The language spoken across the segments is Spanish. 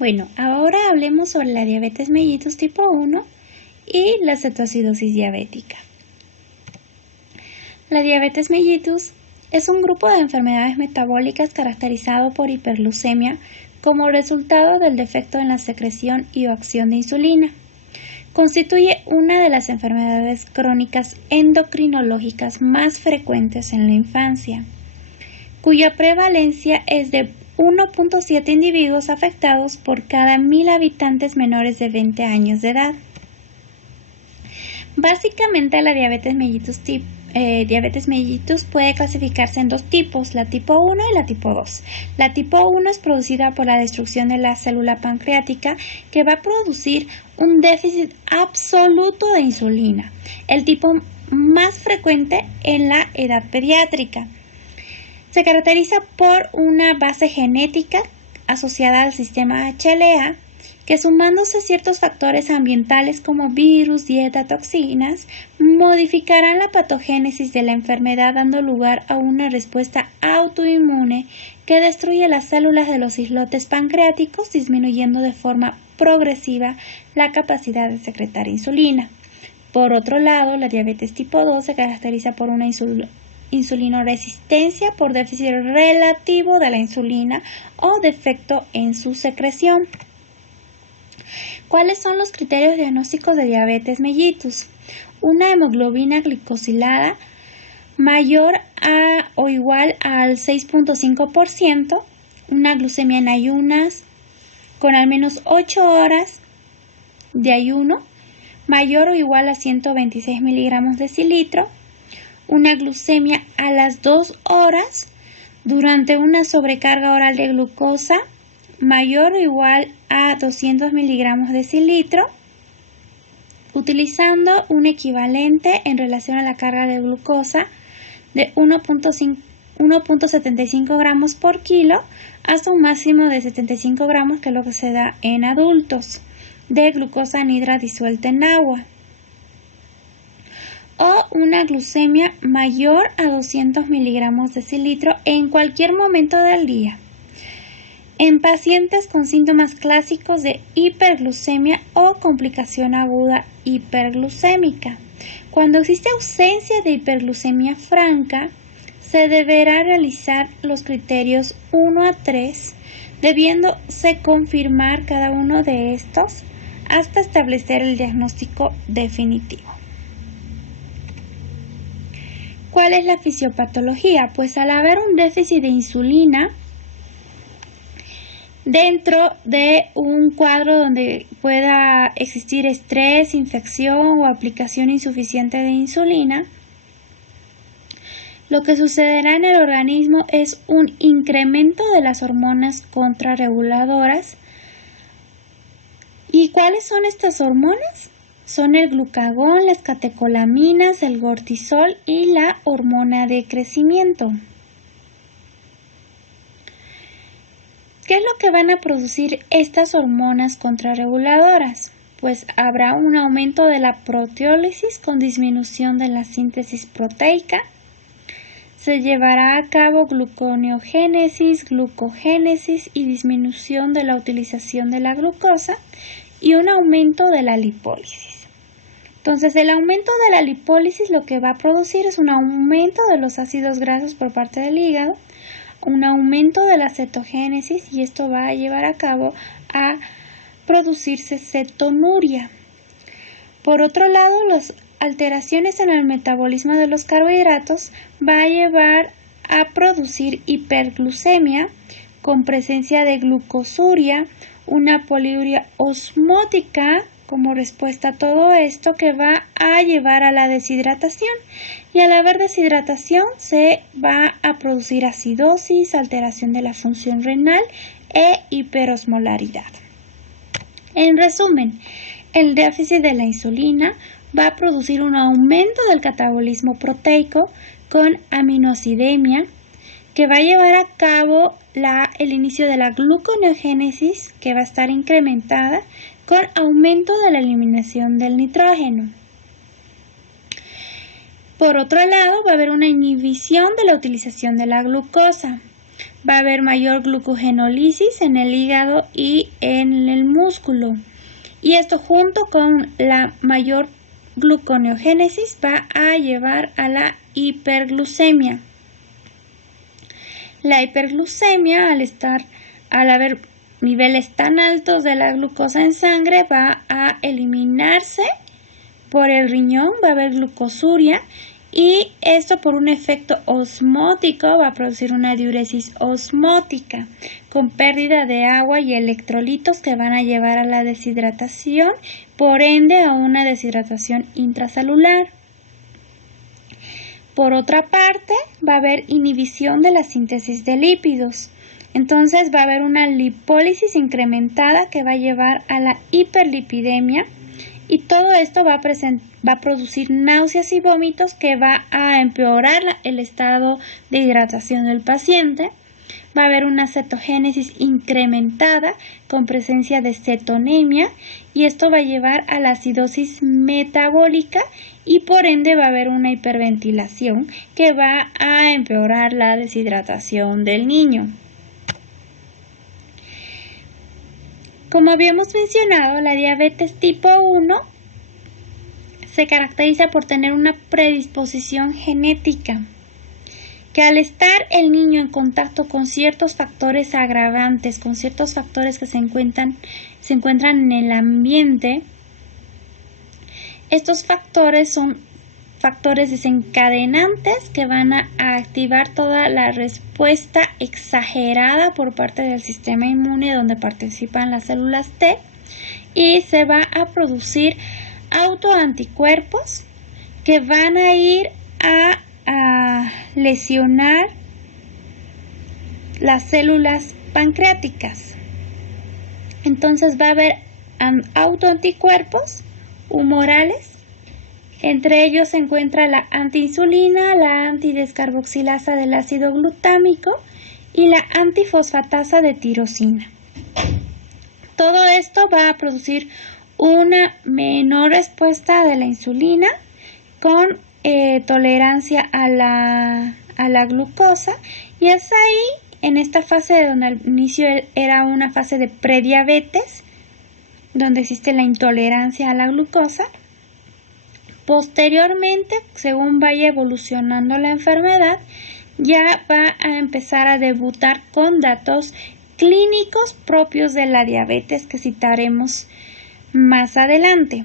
Bueno, ahora hablemos sobre la diabetes mellitus tipo 1 y la cetoacidosis diabética. La diabetes mellitus es un grupo de enfermedades metabólicas caracterizado por hiperglucemia como resultado del defecto en la secreción y o acción de insulina. Constituye una de las enfermedades crónicas endocrinológicas más frecuentes en la infancia, cuya prevalencia es de 1.7 individuos afectados por cada 1000 habitantes menores de 20 años de edad. Básicamente, la diabetes mellitus puede clasificarse en dos tipos, la tipo 1 y la tipo 2. La tipo 1 es producida por la destrucción de la célula pancreática que va a producir un déficit absoluto de insulina, el tipo más frecuente en la edad pediátrica. Se caracteriza por una base genética asociada al sistema HLA que, sumándose ciertos factores ambientales como virus, dieta, toxinas, modificarán la patogénesis de la enfermedad, dando lugar a una respuesta autoinmune que destruye las células de los islotes pancreáticos, disminuyendo de forma progresiva la capacidad de secretar insulina. Por otro lado, la diabetes tipo 2 se caracteriza por una insulinoresistencia por déficit relativo de la insulina o defecto en su secreción. ¿Cuáles son los criterios diagnósticos de diabetes mellitus? Una hemoglobina glicosilada mayor a o igual al 6.5%, una glucemia en ayunas con al menos 8 horas de ayuno, mayor o igual a 126 miligramos decilitro, una glucemia a las 2 horas durante una sobrecarga oral de glucosa mayor o igual a 200 miligramos decilitro, utilizando un equivalente en relación a la carga de glucosa de 1.75 gramos por kilo hasta un máximo de 75 gramos, que es lo que se da en adultos, de glucosa anhidra disuelta en agua, o una glucemia mayor a 200 miligramos decilitro en cualquier momento del día. En pacientes con síntomas clásicos de hiperglucemia o complicación aguda hiperglucémica. Cuando existe ausencia de hiperglucemia franca, se deberá realizar los criterios 1 a 3, debiéndose confirmar cada uno de estos hasta establecer el diagnóstico definitivo. ¿Cuál es la fisiopatología? Pues al haber un déficit de insulina dentro de un cuadro donde pueda existir estrés, infección o aplicación insuficiente de insulina, lo que sucederá en el organismo es un incremento de las hormonas contrarreguladoras. ¿Y cuáles son estas hormonas? Son el glucagón, las catecolaminas, el cortisol y la hormona de crecimiento. ¿Qué es lo que van a producir estas hormonas contrarreguladoras? Pues habrá un aumento de la proteólisis con disminución de la síntesis proteica. Se llevará a cabo gluconeogénesis, glucogénesis y disminución de la utilización de la glucosa y un aumento de la lipólisis. Entonces, el aumento de la lipólisis lo que va a producir es un aumento de los ácidos grasos por parte del hígado, un aumento de la cetogénesis, y esto va a llevar a cabo a producirse cetonuria. Por otro lado, las alteraciones en el metabolismo de los carbohidratos va a llevar a producir hiperglucemia con presencia de glucosuria, una poliuria osmótica como respuesta a todo esto, que va a llevar a la deshidratación, y al haber deshidratación se va a producir acidosis, alteración de la función renal e hiperosmolaridad. En resumen, el déficit de la insulina va a producir un aumento del catabolismo proteico con aminoacidemia, que va a llevar a cabo el inicio de la gluconeogénesis, que va a estar incrementada con aumento de la eliminación del nitrógeno. Por otro lado, va a haber una inhibición de la utilización de la glucosa. va a haber mayor glucogenólisis en el hígado y en el músculo. Y esto junto con la mayor gluconeogénesis va a llevar a la hiperglucemia. La hiperglucemia, al haber niveles tan altos de la glucosa en sangre, va a eliminarse por el riñón, va a haber glucosuria, y esto por un efecto osmótico va a producir una diuresis osmótica con pérdida de agua y electrolitos que van a llevar a la deshidratación, por ende a una deshidratación intracelular. Por otra parte, va a haber inhibición de la síntesis de lípidos. Entonces va a haber una lipólisis incrementada que va a llevar a la hiperlipidemia, y todo esto va a producir náuseas y vómitos que va a empeorar el estado de hidratación del paciente. Va a haber una cetogénesis incrementada con presencia de cetonemia, y esto va a llevar a la acidosis metabólica, y por ende va a haber una hiperventilación que va a empeorar la deshidratación del niño. Como habíamos mencionado, la diabetes tipo 1 se caracteriza por tener una predisposición genética, que al estar el niño en contacto con ciertos factores agravantes, con ciertos factores que se encuentran en el ambiente, estos factores son factores desencadenantes que van a activar toda la respuesta exagerada por parte del sistema inmune, donde participan las células T, y se va a producir autoanticuerpos que van a ir a lesionar las células pancreáticas. Entonces va a haber autoanticuerpos humorales. Entre ellos se encuentra la antiinsulina, la antidescarboxilasa del ácido glutámico y la antifosfatasa de tirosina. Todo esto va a producir una menor respuesta de la insulina con tolerancia a la glucosa, y es ahí, en esta fase donde al inicio era una fase de prediabetes, donde existe la intolerancia a la glucosa. Posteriormente, según vaya evolucionando la enfermedad, ya va a empezar a debutar con datos clínicos propios de la diabetes que citaremos más adelante.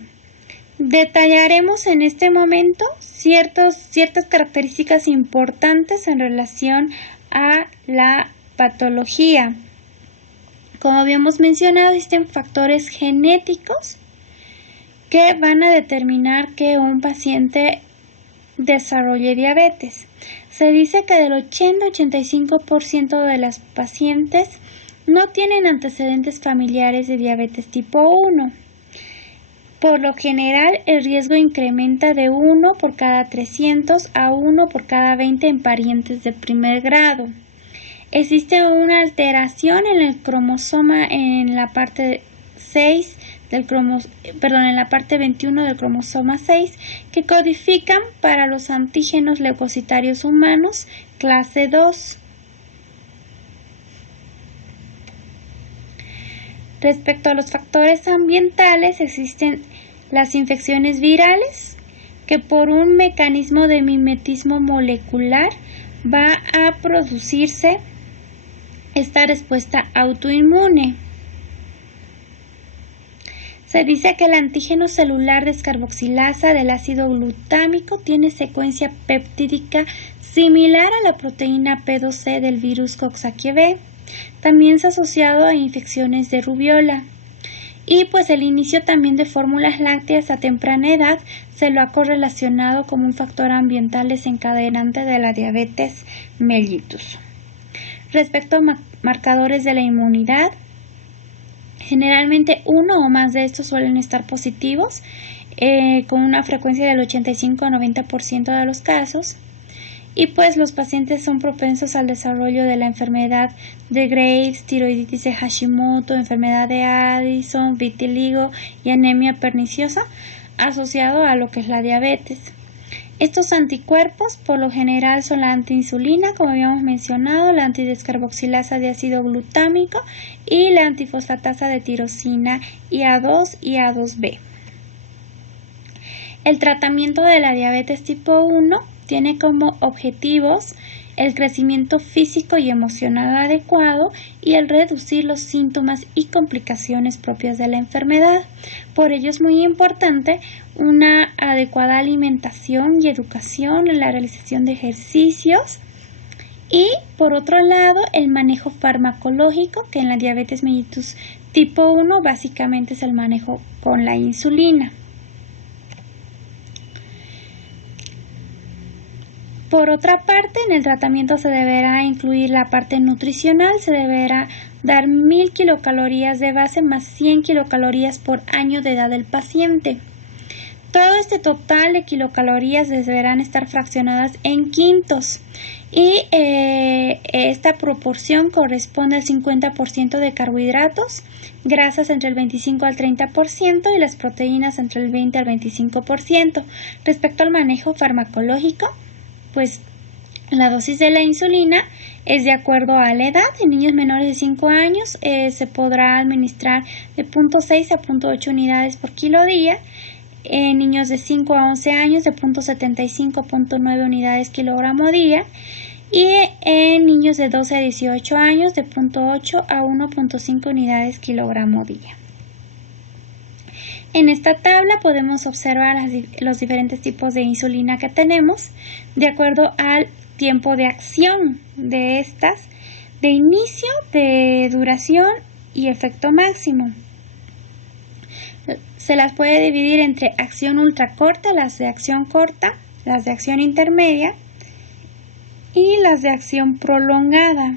Detallaremos en este momento ciertas características importantes en relación a la patología. Como habíamos mencionado, existen factores genéticos que van a determinar que un paciente desarrolle diabetes. Se dice que del 80-85% de las pacientes no tienen antecedentes familiares de diabetes tipo 1. Por lo general, el riesgo incrementa de 1 por cada 300 a 1 por cada 20 en parientes de primer grado. Existe una alteración en el cromosoma en la parte 6 en la parte 21 del cromosoma 6, que codifican para los antígenos leucocitarios humanos clase 2. Respecto a los factores ambientales, existen las infecciones virales, que por un mecanismo de mimetismo molecular va a producirse esta respuesta autoinmune. Se dice que el antígeno celular descarboxilasa del ácido glutámico tiene secuencia peptídica similar a la proteína P2C del virus Coxsackie-B. También se ha asociado a infecciones de rubiola. Y pues el inicio también de fórmulas lácteas a temprana edad se lo ha correlacionado como un factor ambiental desencadenante de la diabetes mellitus. Respecto a marcadores de la inmunidad, generalmente uno o más de estos suelen estar positivos, con una frecuencia del 85 a 90% de los casos. Y pues los pacientes son propensos al desarrollo de la enfermedad de Graves, tiroiditis de Hashimoto, enfermedad de Addison, vitiligo y anemia perniciosa, asociado a lo que es la diabetes. Estos anticuerpos por lo general son la antiinsulina, como habíamos mencionado, la antidescarboxilasa de ácido glutámico y la antifosfatasa de tirosina IA2 y A2B. El tratamiento de la diabetes tipo 1 tiene como objetivos el crecimiento físico y emocional adecuado y el reducir los síntomas y complicaciones propias de la enfermedad. Por ello es muy importante una adecuada alimentación y educación en la realización de ejercicios y, por otro lado, el manejo farmacológico, que en la diabetes mellitus tipo 1 básicamente es el manejo con la insulina. Por otra parte, en el tratamiento se deberá incluir la parte nutricional, se deberá dar 1000 kilocalorías de base más 100 kilocalorías por año de edad del paciente. Todo este total de kilocalorías deberán estar fraccionadas en quintos y esta proporción corresponde al 50% de carbohidratos, grasas entre el 25 al 30% y las proteínas entre el 20 al 25%. Respecto al manejo farmacológico, pues la dosis de la insulina es de acuerdo a la edad. En niños menores de 5 años se podrá administrar de 0.6 a 0.8 unidades por kilo día. En niños de 5 a 11 años de 0.75 a 0.9 unidades kilogramo día. Y en niños de 12 a 18 años de 0.8 a 1.5 unidades kilogramo día. En esta tabla podemos observar los diferentes tipos de insulina que tenemos de acuerdo al tiempo de acción de estas, de inicio, de duración y efecto máximo. Se las puede dividir entre acción ultracorta, las de acción corta, las de acción intermedia y las de acción prolongada.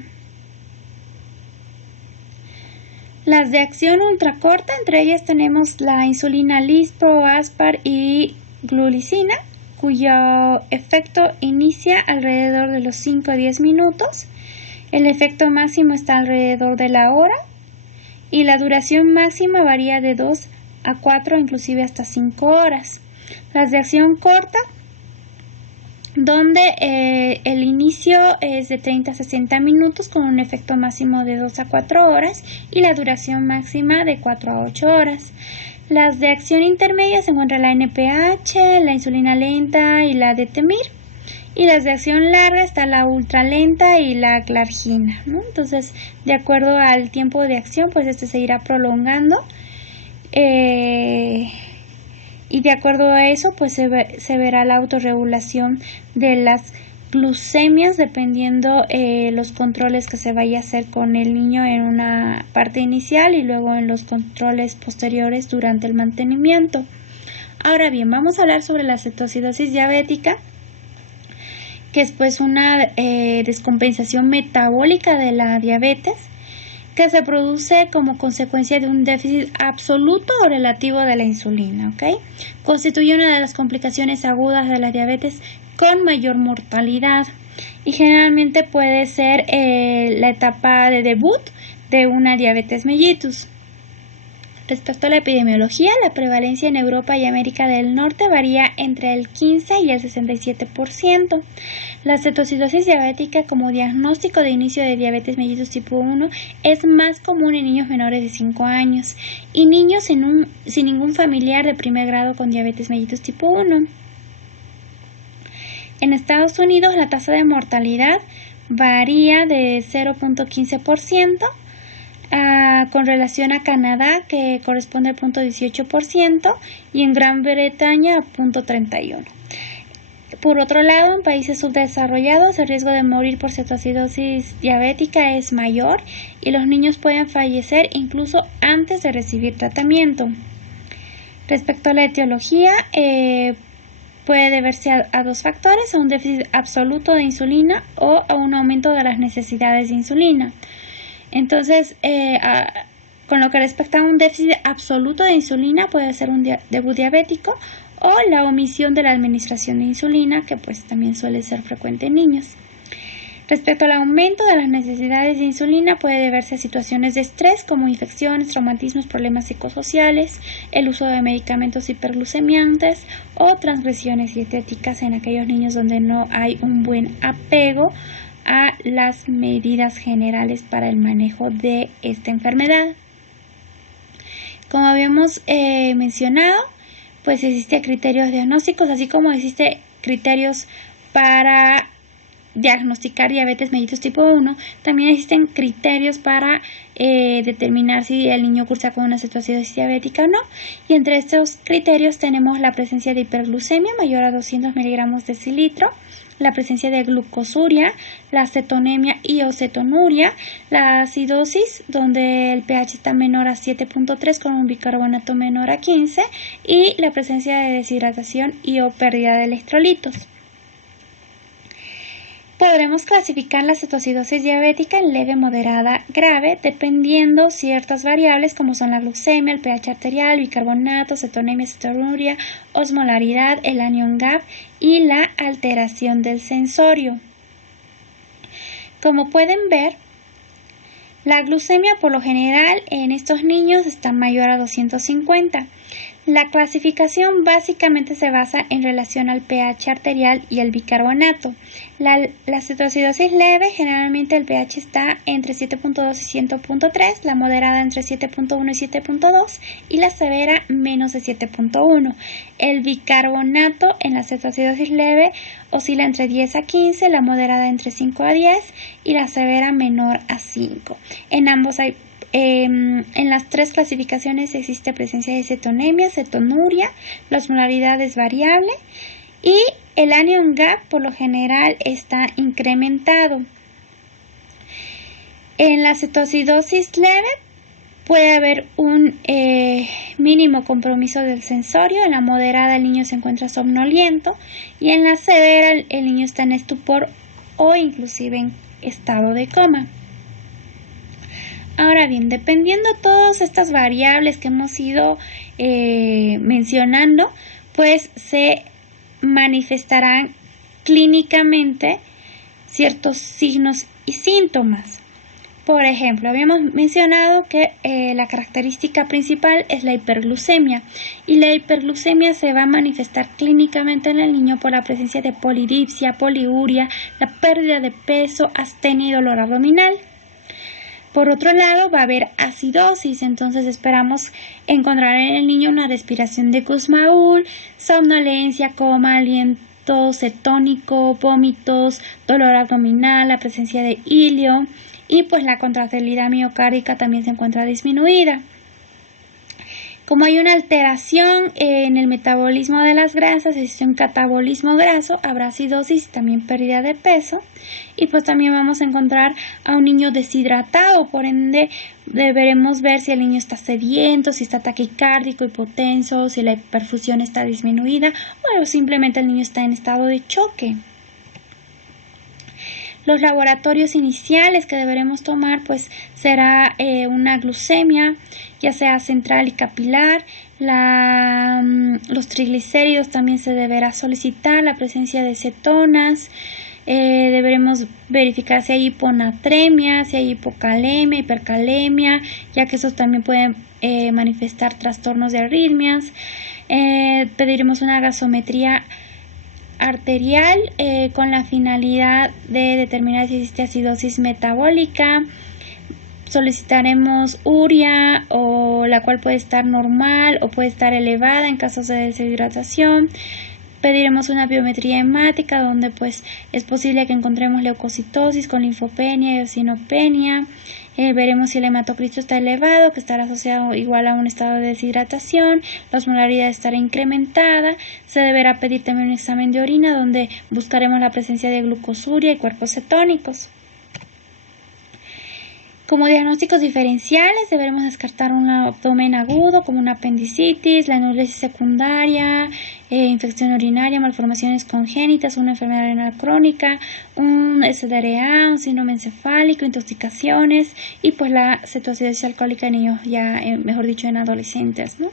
Las de acción ultracorta, entre ellas tenemos la insulina Lispro, Aspar y glulicina, cuyo efecto inicia alrededor de los 5 a 10 minutos. El efecto máximo está alrededor de la hora y la duración máxima varía de 2 a 4, inclusive hasta 5 horas. Las de acción corta, donde el inicio es de 30 a 60 minutos con un efecto máximo de 2 a 4 horas y la duración máxima de 4 a 8 horas. Las de acción intermedia se encuentran la NPH, la insulina lenta y la Detemir. Y las de acción larga está la ultralenta y la glargina, ¿no? Entonces, de acuerdo al tiempo de acción, pues este se irá prolongando. Y de acuerdo a eso, pues se verá la autorregulación de las glucemias dependiendo los controles que se vaya a hacer con el niño en una parte inicial y luego en los controles posteriores durante el mantenimiento. Ahora bien, vamos a hablar sobre la cetoacidosis diabética, que es pues una descompensación metabólica de la diabetes que se produce como consecuencia de un déficit absoluto o relativo de la insulina, ¿ok? Constituye una de las complicaciones agudas de la diabetes con mayor mortalidad y generalmente puede ser la etapa de debut de una diabetes mellitus. Respecto a la epidemiología, la prevalencia en Europa y América del Norte varía entre el 15 y el 67%. La cetoacidosis diabética como diagnóstico de inicio de diabetes mellitus tipo 1 es más común en niños menores de 5 años y niños sin ningún familiar de primer grado con diabetes mellitus tipo 1. En Estados Unidos la tasa de mortalidad varía de 0.15%, con relación a Canadá, que corresponde al 0.18%, y en Gran Bretaña a 0.31%. Por otro lado, en países subdesarrollados el riesgo de morir por cetoacidosis diabética es mayor y los niños pueden fallecer incluso antes de recibir tratamiento. Respecto a la etiología, puede deberse a dos factores: a un déficit absoluto de insulina o a un aumento de las necesidades de insulina. Entonces, con lo que respecta a un déficit absoluto de insulina, puede ser un debut diabético o la omisión de la administración de insulina, que pues también suele ser frecuente en niños. Respecto al aumento de las necesidades de insulina, puede deberse a situaciones de estrés como infecciones, traumatismos, problemas psicosociales, el uso de medicamentos hiperglucemiantes o transgresiones dietéticas en aquellos niños donde no hay un buen apego a las medidas generales para el manejo de esta enfermedad. Como habíamos mencionado, pues existen criterios diagnósticos, así como existen criterios para diagnosticar diabetes mellitus tipo 1, también existen criterios para determinar si el niño cursa con una cetoacidosis diabética o no, y entre estos criterios tenemos la presencia de hiperglucemia mayor a 200 miligramos de decilitro, la presencia de glucosuria, la cetonemia y o cetonuria, la acidosis, donde el pH está menor a 7.3 con un bicarbonato menor a 15, y la presencia de deshidratación y o pérdida de electrolitos. Podremos clasificar la cetoacidosis diabética en leve, moderada, grave, dependiendo ciertas variables como son la glucemia, el pH arterial, bicarbonato, cetonemia, cetonuria, osmolaridad, el anion gap y la alteración del sensorio. Como pueden ver, la glucemia por lo general en estos niños está mayor a 250. La clasificación básicamente se basa en relación al pH arterial y el bicarbonato. La cetoacidosis leve, generalmente el pH está entre 7.2 y 100.3, la moderada entre 7.1 y 7.2 y la severa menos de 7.1. El bicarbonato en la cetoacidosis leve oscila entre 10 a 15, la moderada entre 5 a 10 y la severa menor a 5. En ambos hay en las tres clasificaciones existe presencia de cetonemia, cetonuria, la osmolaridad es variable y el anion gap por lo general está incrementado. En la cetoacidosis leve puede haber un mínimo compromiso del sensorio, en la moderada el niño se encuentra somnoliento y en la severa el niño está en estupor o inclusive en estado de coma. Ahora bien, dependiendo de todas estas variables que hemos ido mencionando, pues se manifestarán clínicamente ciertos signos y síntomas. Por ejemplo, habíamos mencionado que la característica principal es la hiperglucemia y la hiperglucemia se va a manifestar clínicamente en el niño por la presencia de polidipsia, poliuria, la pérdida de peso, astenia y dolor abdominal. Por otro lado, va a haber acidosis, entonces esperamos encontrar en el niño una respiración de Kussmaul, somnolencia, coma, aliento cetónico, vómitos, dolor abdominal, la presencia de hilio y pues la contractilidad miocárdica también se encuentra disminuida. Como hay una alteración en el metabolismo de las grasas, existe un catabolismo graso, habrá acidosis y también pérdida de peso. Y pues también vamos a encontrar a un niño deshidratado, por ende deberemos ver si el niño está sediento, si está taquicárdico, hipotenso, si la perfusión está disminuida o simplemente el niño está en estado de choque. Los laboratorios iniciales que deberemos tomar pues será una glucemia, ya sea central y capilar, los triglicéridos también se deberá solicitar, la presencia de cetonas, deberemos verificar si hay hiponatremia, si hay hipocalemia, hipercalemia, ya que esos también pueden manifestar trastornos de arritmias. Pediremos una gasometría arterial con la finalidad de determinar si existe acidosis metabólica. Solicitaremos urea, o la cual puede estar normal o puede estar elevada en casos de deshidratación. Pediremos una biometría hemática donde pues es posible que encontremos leucocitosis con linfopenia y eosinopenia. Veremos si el hematocristo está elevado, que estará asociado igual a un estado de deshidratación, la osmolaridad estará incrementada. Se deberá pedir también un examen de orina donde buscaremos la presencia de glucosuria y cuerpos cetónicos. Como diagnósticos diferenciales deberemos descartar un abdomen agudo como una apendicitis, la anulesis secundaria, infección urinaria, malformaciones congénitas, una enfermedad renal crónica, un SDRA, un síndrome encefálico, intoxicaciones y pues la cetoacidosis alcohólica en niños ya, mejor dicho, en adolescentes, ¿no?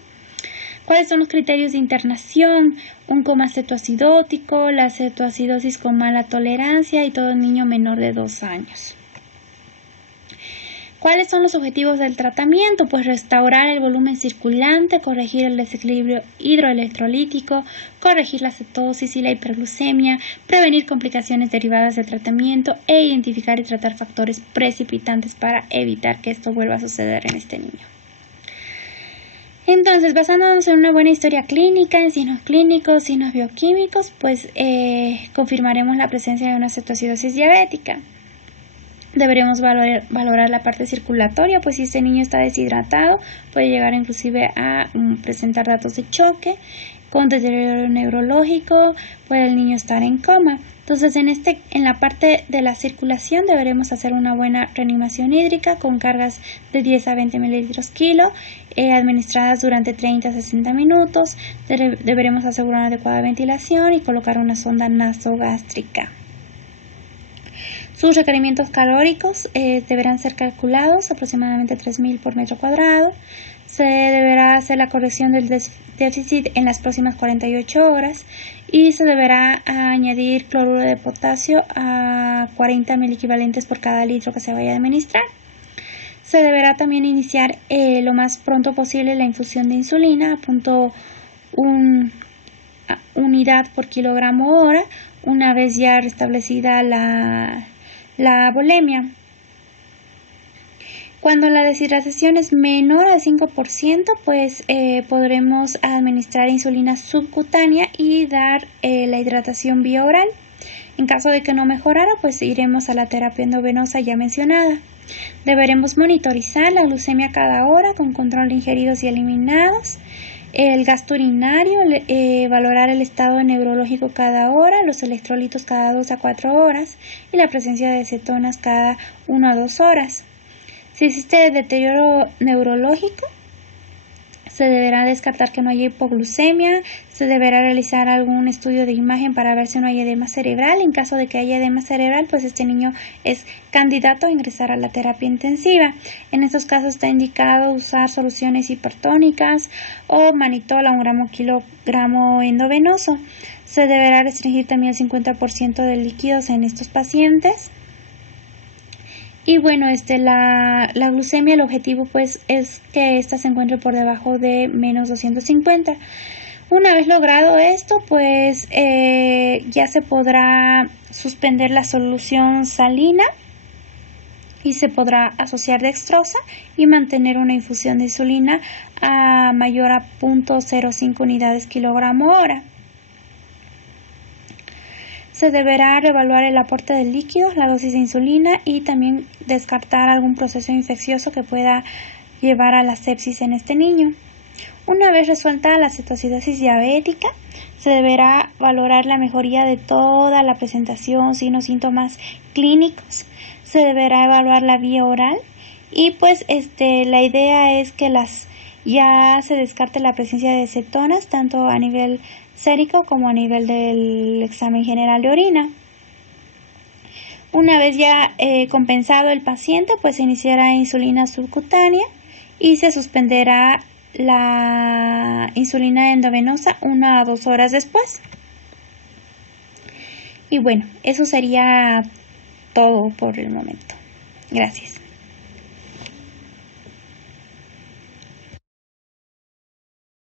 ¿Cuáles son los criterios de internación? Un coma cetoacidótico, la cetoacidosis con mala tolerancia y todo niño menor de 2 años. ¿Cuáles son los objetivos del tratamiento? Pues restaurar el volumen circulante, corregir el desequilibrio hidroelectrolítico, corregir la cetosis y la hiperglucemia, prevenir complicaciones derivadas del tratamiento e identificar y tratar factores precipitantes para evitar que esto vuelva a suceder en este niño. Entonces, basándonos en una buena historia clínica, en signos clínicos, signos bioquímicos, pues confirmaremos la presencia de una cetoacidosis diabética. Deberemos valorar la parte circulatoria, pues si este niño está deshidratado, puede llegar inclusive a presentar datos de choque, con deterioro neurológico, puede el niño estar en coma. Entonces, en la parte de la circulación deberemos hacer una buena reanimación hídrica con cargas de 10 a 20 mililitros kilo, administradas durante 30 a 60 minutos. Deberemos asegurar una adecuada ventilación y colocar una sonda nasogástrica. Sus requerimientos calóricos deberán ser calculados, aproximadamente 3.000 por metro cuadrado. Se deberá hacer la corrección del déficit en las próximas 48 horas y se deberá añadir cloruro de potasio a 40 miliequivalentes por cada litro que se vaya a administrar. Se deberá también iniciar lo más pronto posible la infusión de insulina a 0.1 unidad por kilogramo hora, una vez ya restablecida la volemia. Cuando la deshidratación es menor al 5%, pues podremos administrar insulina subcutánea y dar la hidratación vía oral. En caso de que no mejorara, pues iremos a la terapia endovenosa ya mencionada. Deberemos monitorizar la glucemia cada hora con control de ingeridos y eliminados, el gasto urinario, valorar el estado neurológico cada hora, los electrolitos cada 2 a 4 horas y la presencia de cetonas cada 1 a 2 horas. Si existe deterioro neurológico, se deberá descartar que no haya hipoglucemia, se deberá realizar algún estudio de imagen para ver si no hay edema cerebral. En caso de que haya edema cerebral, pues este niño es candidato a ingresar a la terapia intensiva. En estos casos está indicado usar soluciones hipertónicas o manitol a 1 gramo kilogramo endovenoso. Se deberá restringir también el 50% de líquidos en estos pacientes. Y bueno, la glucemia, el objetivo pues es que ésta se encuentre por debajo de menos 250. Una vez logrado esto, pues ya se podrá suspender la solución salina y se podrá asociar dextrosa y mantener una infusión de insulina a mayor a 0.05 unidades kilogramo hora. Se deberá reevaluar el aporte de líquidos, la dosis de insulina y también descartar algún proceso infeccioso que pueda llevar a la sepsis en este niño. Una vez resuelta la cetoacidosis diabética, se deberá valorar la mejoría de toda la presentación, signos, síntomas clínicos. Se deberá evaluar la vía oral y pues la idea es que ya se descarte la presencia de cetonas tanto a nivel sérico como a nivel del examen general de orina. Una vez ya compensado el paciente, pues se iniciará insulina subcutánea y se suspenderá la insulina endovenosa 1 a 2 horas después. Y bueno, eso sería todo por el momento. Gracias.